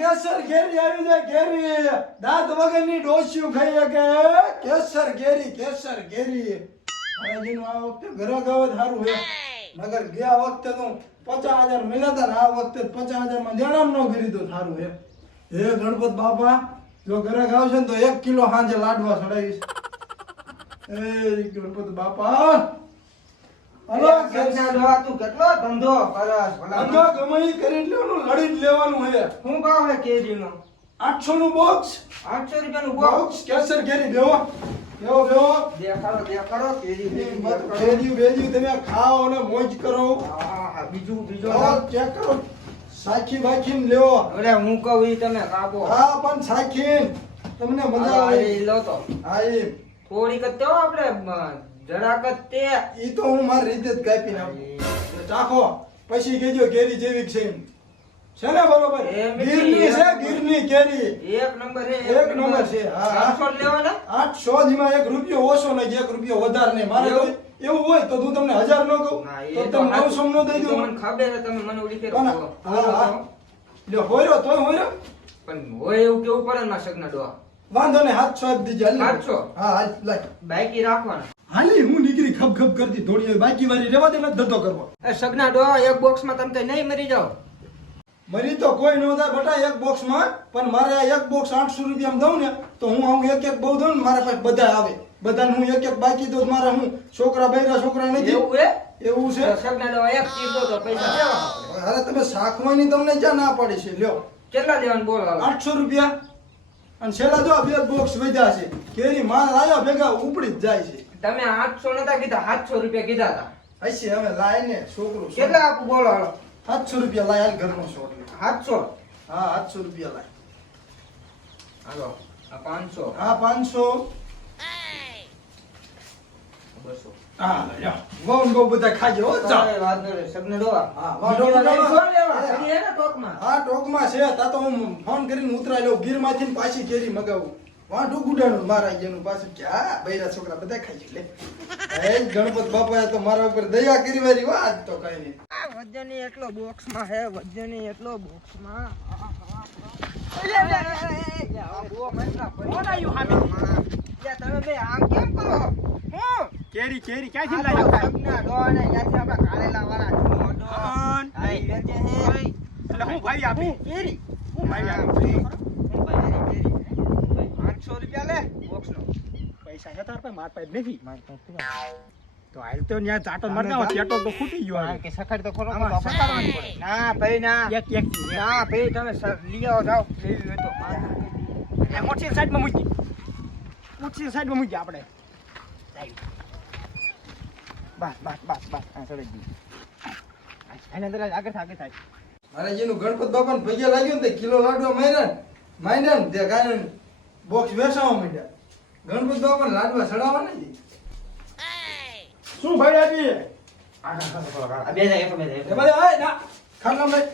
કેસર ઘેરી આવી જાય ઘેરી, દાંત વગરની ડોસ્યું ખાઈ શકે. કેસર ઘેરી, કેસર કેરી મારાજીનું આ વખતે ઘરે ગાવ સારું હે નગર ગયા વખતે તો પચાસ હજાર મળ્યા આ વખતે પચાસ હજારમાં જણામ નો કરી તો સારું હે હે ગણપત બાપા, જો ઘરે ગાવ છે ને તો એક કિલો સાંજે લાડવા ચડાવીશ એ ગણપત બાપા. હલો સજ્ઞા ડોહા તું કેટલો ધંધો કરસ ધંધો ગમે કરી લેવાનું લડી જ લેવાનું હે શું ભાવ હે કેરીનો? આઠસો નું બોક્સ આઠસો રૂપિયાનું બોક્સ બોક્સ કેસર કેરી બેવો બેવો બેવો દેખાડો દેખાડો કેરી. બેદ્યું બેદ્યું તમે ખાઓ અને મોજ કરો. હા બીજું બીજું ચેક કરો. સાખી બાખી લેવો. અરે હું કહું ઈ તમે કાપો હા પણ સાખી તમને મજા આવે. લો તો. હા થોડીક જ તો આપણે જરાક તે. ઈ તો હું મારી રીતે જ કાપી નાખું ચાખો. પછી કેજો કેરી જેવી છે છે ને બરોબર? ગીરની છે ગીરની કેરી. એક નંબર હે એક નંબર છે, હા, હા. આઠસો લેવાના? આઠસો માં એક રૂપિયો ઓછો નહીં એક રૂપિયો વધારે નહીં. મારે એવું? હોય તો હું તમને હજાર નો કહું. ના, એ તો તો નવસો નો દઈ દઉં. મને ખબર હે તમે મને ઓલી ફેર. લ્યો હોયરો તોય હોયરો. પણ હોય એવું કેવું પડે ના સગના ડોહા? વાંધો નહીં હાથસો આપી દીજે હાથ છો હા લાય. બાઈકી રાખવાના. હાલી હું નીકળી ખપ ખપ કરતી થોડી હવે બાકી વારી રેવા દે ધંધો કરવો. એ સગના ડો એક બોક્સમાં તમે કઈ નહીં મરી જાઓ. મરી તો કોઈ નો થાય બટા એક બોક્સમાં પણ મારે આ એક બોક્સ આઠસો રૂપિયા દઉં ને તો હું આવું એક એક બહુ દઉં ને મારા પાસે બધા આવે. બધાને હું એક એક બાકી દઉં મારા હું છોકરા બૈરા છોકરા નથી. એવું એ એવું છે? તો સગના ડો એક ચીર દો તો પૈસા દેવા. અરે તમે શાકવાની તમને ક્યાં ના પાડી છે? લ્યો. કેટલા દેવાનું બોલો આઠસો રૂપિયા. અને છેલ્લા જો બે બોક્સ વધ્યા છે કેરી માલ આયા ભેગા ઉપડી જ જાય છે. તમે આઠસો નતા કીધા સાતસો રૂપિયા કીધા હતા. હશે હવે લાય ને છોકરું કેટલા આપું બોલો હાલો. સાતસો રૂપિયા લાય હાલ ઘરનો શોટ સાતસો? હા સાતસો રૂપિયા લાય. હાલો આ પાંચસો. હા પાંચસો બસો હા લ્યો. વોન ગો બધા ખાજે હો ચાલ વાત નહીં. સગના ડોહા. હા, વાર લઈ લેવા. ઘડી હે ને ટોકમાં? હા ટોકમાં છે. તા તો હું ફોન કરીને ઉતરાઈ લઉં ગીરમાંથી પાછી કેરી મગાવું. વાંઢું ગુડાણું મારા જેનું પાછું કે હા બૈરા છોકરા બધા ખાઈ લે. એ ગણપત બાપાએ તો મારા ઉપર દયા કરી વારી વાત તો કઈ નહીં. આ વજની એટલો બોક્સમાં હે વજની એટલો બોક્સમાં. તમે બે આમ કેમ કરો? હું? કેરી કેરી ક્યાંથી તો લાવ્યો સગના ડોહા ને ત્યાંથી આપણા કારેલા વાળા જૂનો ડોહા. અન. હા, હે. એટલે હું ભાઈ આપી. હું કેરી? હું ભાઈ હા, આપી. હું ભાઈ કેરી. આઠસો રૂપિયા લે. બોક્સનો. પૈસા છે તાર પાસે? માર પાસે નથી. તો હાલ તો ન્યા ચાટો માર નાખો તો ખૂટી ગયો હવે. આમાં સકારવાની પડે. ના ભાઈ ના. એક એક ના ભાઈ તમે લઈ આવો જાઓ. લેવી હોય તો. એ મોટી સાઈડમાં મૂકી મોટી સાઈડમાં મૂકી આપણે. બસ બસ બસ બસ. આ ચડી ગયું. એને અંદર આગળ થાય આગળ થાય. મારે જેનું ગણપત બાપાને પગે લાગ્યું ને તે કિલો લાડવા માર્યા ને માર્યા ને તે કાંઈ બોક્સ વેસાવા માંડ્યા. ગણપત બાપાને લાડવા ચડાવવા નથી શું ભાઈ આપી એ બધા એ ના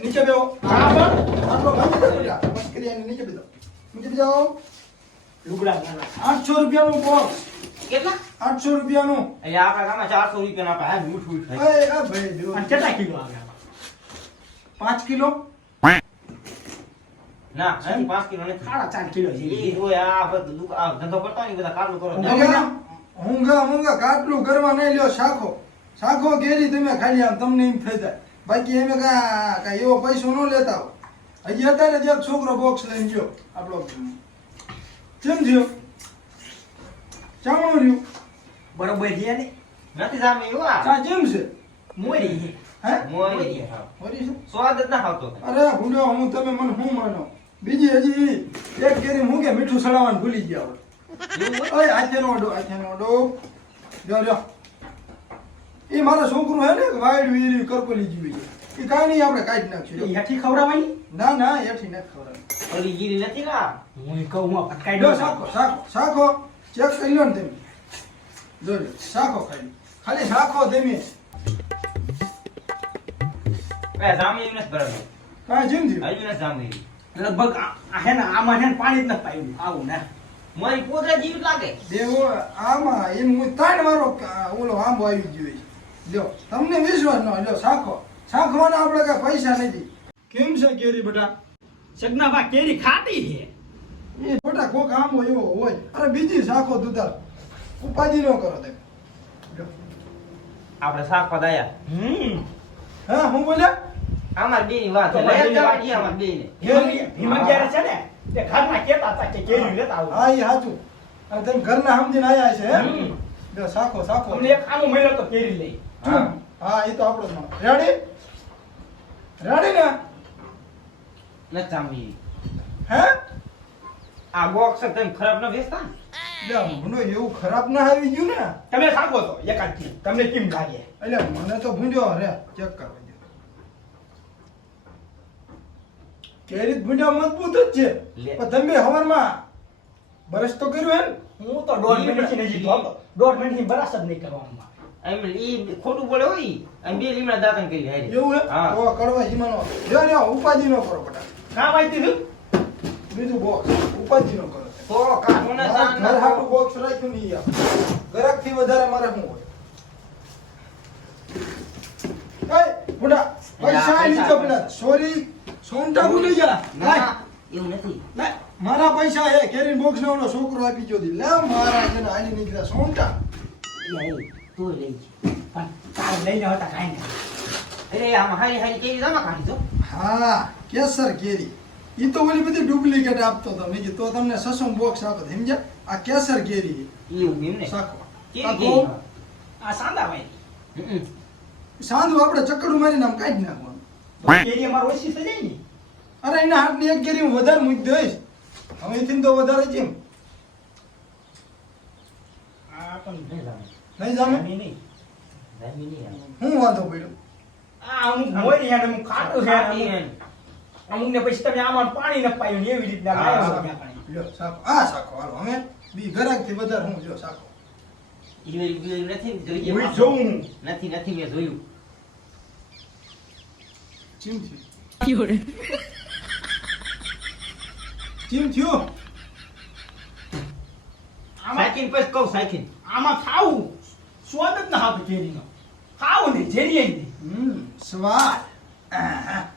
નીચે બેહો. હા, પણ. આની નીચે બેસો નીચે બેસો લુગડા. આઠસો રૂપિયાનું બોક્સ કેટલા? આઠસો રૂપિયાનું. અહીંયા આપણા ગામમાં ચારસો રૂપિયા ના પાયા મીઠું એ થાય જો. અને કેટલા કિલો આવ્યા? પાંચ કિલો. ના નથી પાંચ કિલો ને સાડા ચાર કિલો છે. એ હોય આ બધું દુક- આ ધંધો કરતા હોય બધા કારનું કરો. ઊંઘા ઊંઘા કાટલું કરવા નહીં લ્યો શાખો. શાખો કેરી તમે ખાલી આમ તમને એમ થઈ જાય. બાકી એમે કા કા એવો પૈસો ન લેતા હજી અત્યારે જ એક છોકરો બોક્સ લઈને ગયો આપણો. કેમ થયો? ચામડું રહ્યું બરોબર છે ને? નથી સામે એવું આ? ચા કેમ છે. મોરી હે? મોરી. મરી છે? સ્વાદ જ ના આવતો અરે ભૂંડો હું તમે મને હું માનો? બીજી હજી એક કેરી હું કે મીઠું સડાવવાનું ભૂલી ગયા હોય? ઓય હાથે નો અડો હાથે નો જો જો. એ મારો છોકરો હે ને વાઈડ વીરી કરકોલી જીવી છે. એ કાઈ નહીં આપણે કાઢી નાખશું. એ હેઠી ખવડાવવાની? ના ના હેઠી નથી ખવડાવવાની. ઓલી ગીરી નથી ના હું કહું હું ફટકાઈ દો સાખો સાખો શાખો ચેક કરી લો ને તમે જોજો શાખો ખાલી ખાલી શાખો તમે એ જામી નથી બરાબર કાંઈ જેમ નથી જામી લગભગ હે ને આમાં છે ને પાણી જ નથી પાયું આવું ને મારી પોતરા જીવ જ લાગે દેવો આમાં એમ હું ત્રણ વારો ઓલો આંબો આવી ગયો લ્યો તમને વિશ્વાસ ન. લ્યો શાખો શાખવાના આપણે કઈ પૈસા નથી કેમ છે કેરી બેટા સગના કેરી ખાટી છે એ ખોટા કોક આમ હોય એવો હોય. અરે બીજી શાખો દુધાર. ઉપાધિ ન કરો તમે. આપણે શાક પદાયા હમ. હા હું બોલ્યા? અમાર બે ની વાત તો અમાર બેયને. ભીમા- ભીમા જ્યારે છે ને તે ઘરના કેતા હતા કે કેરી લેતા આવું. હા એ સાચું અને તમે ઘરના સમજીને આયા છે. જો શાખો શાખો. અમને એક આનો મળ્યો તો કેરી લઈ. હા. હા એ તો આપણો. રેડી રેડી ને? ને ચામી હે? આ અક્ષર તમે ખરાબ ન વેચતા? મને એવું ખરાબ ના આવી ગયું ને. તમે સાંભળો તો એકાદથી તમને કેમ લાગે? એટલે મને તો ભૂંડ્યો રે ચેક કરો કેરી ભૂંડ્યો? મજબૂત જ છે. પણ તમે હવારમાં બરસ તો કર્યું એમ. હું તો દોઢ મિનિટથી નજીક દોઢ મિનિટની બરસ જ નહીં કરવામાં એમ ઈ ખોટું બોલે હોય એમ બે લીમડા દાંતણ કરી હારી. એવું હે. હા. ઓ કડવા જીમાનો જો ને ઉપાધી નો કરો બટા કા આવી દીધું બીજું બોક્સ ઉપાધિ કરો. તો કાઢો ને ઘર ના હાટું બોક્સ રાખ્યું નહીં યાર. થી વધારે મારે શું હોય? કઈ બુડા પૈસા નીચે નહીં. સોરી સોનટા ભૂલી જા ના, એવું નથી. ના મારા પૈસા હે કેરીન બોક્સ નો છોકરો આપી ગયો દી લે મારા જેને હાલી નીકળ્યા. સોનટા તું લઈ પણ તારે લઈને હતા કાઈ અરે આમાં હારી હારી કેરી જમા કાઢી દો. હા કેસર કેરી. ઈ તો ઓલી બધી ડુપ્લિકેટ આપતો હતો મેં કીધું તો તમને સસમ બોક્સ આપો સમજ્યા? આ કેસર કેરી એવું એમ ને સાખો આ સાંદા ભાઈ હમ. આપણે ચક્કડું મારીને આમ કાઢી નાખવાનું. કેરી અમાર ઓછી થઈ જાય ને. અરે એના હાથની એક કેરી હું વધારે મૂકી દઈશ. હવે એથી તો વધારે છે આ પણ નહીં જામે. નહીં જામે? નહીં નહીં. જામી નહીં હું વાંધો પડ્યો? આ અમુક મોરી અને અમુક ખાટું છે. ખાટી અને હે. અમુક ને પછી તમે આમાં પાણી ન પાયું ને એવી રીતના હા, તમે પાણી લ્યો સાકો આ સાકો હાલો અમે બી ગરાકથી વધારે હું લ્યો સાખો ઈ નથી ને જોઈએ હું જોઉં નથી નથી મેં જોયું. ચીમ થયું. ચીમ થયું? આમાં સાચીને પછી કહું સાકીન. આમાં ખાવું. સ્વાદ જ ના આવતો કેરીનો. ખાવું નહીં હમ સ્વાદ. આહા.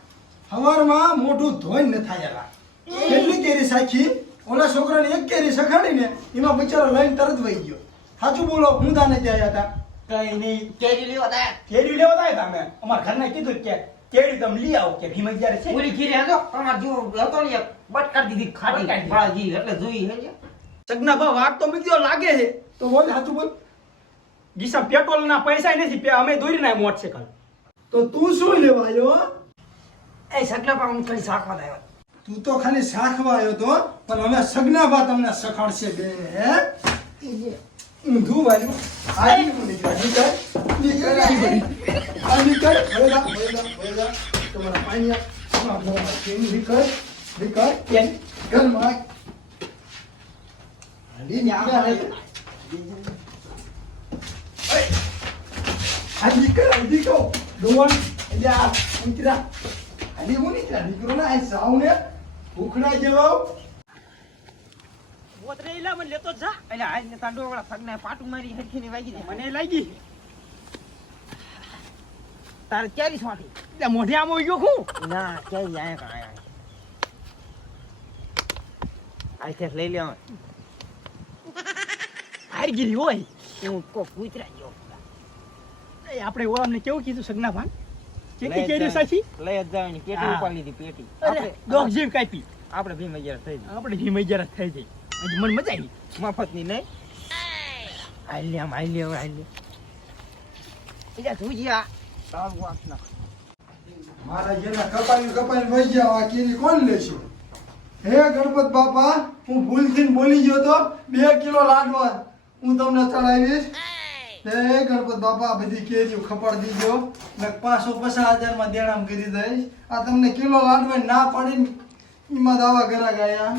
હવારમાં મોઢું ધોઈને ન થાય એલા. કેટલી કેરી સાખી ઓલા છોકરાને એક કેરી સખાડીને એમાં બિચારો લઈને તરત વહી ગયો. સાચું બોલો હું તાને ત્યાં હતા? કઈ નહીં કેરી લેવા ગયા. કેરી લેવા જાય તમે અમારા ઘરના કીધું કે કેરી તમે લઈ આવો કે ભીમ જ્યારે છે પૂરી કેરી હતો, તમારે જેવો હતો ને બટ બટકારી દીધી ખાટી કાઢી. બાળજી એટલે જોઈ હે સગના ભાવ વાત તો મૂકી લાગે છે. તો બોલ સાચું બોલ. ગીસા પેટ્રોલ ના પૈસા નથી અમે દોરી ના મોટરસાયકલ. તો તું શું લેવા આવ્યો એ સગલા પા હું ખાલી શાકમાં આવ્યો. તું તો ખાલી શાખવા આવ્યો તો પણ હવે સગનાબા તમને સખાડશે બે. હે ઊંધું વાળ્યું આ ઈ નીકળ નીકળ આ નીકળ હવે જા હવે જા હવે જા. તમારા પાણી તમારા કેમ નીકળ નીકળ કેમ? ઘરમાં હાલી નીકળ્યા આવે. આ નીકળ નીકળ ડોન એટલે આ નીકળ્યા હાલી હું નીકળ્યા દીકરો ના આ સાવ ને ભૂખડા જેવા ઓતરેલા મને લેતો જા. એટલે આજ ને તાંડો વાળા સગને પાટું મારી હરખીને વાગી દે. મને લાગી. તારે ક્યારે સ્વાટી? એટલે મોઢે આમ ગયો હું. ના ક્યારી આયા કાય આયા. આ છે લઈ લેવા હારગીરી હોય. હું કોક કૂતરા ગયો એ આપણે ઓળામને કેવું કીધું સગના ભાન? કેટલી કેરી સાચી? લઈ જ જવાની પેટી ઉપાડી લીધી પેટી. અરે આપણે જીવ કાપી. આપણે ભીમ હજાર થઈ ગઈ આપણે ભીમ હજાર થઈ જાય. હજી મને મજા આવી. મફતની નહીં. હાલ લે આમ હાલ લે હવે લે. એટલે જોજી આ. સારું વાત ના. મારા જેના કપાઈ કપાઈ વહી ગયા આ કેરી કોણ લેશું? હે ગણપત બાપા હું ભૂલથી બોલી ગયો તો બે કિલો લાડવા હું તમને ચડાવીશ. હે, ગણપત બાપા બધી કેરીઓ ખપાડ દીજો. ને પાંચસો પચાસ હજારમાં દેણામ કરી દઈશ. આ તમને કિલો લાડવે ના પાડીને એમાં દાવા કરા ગયા.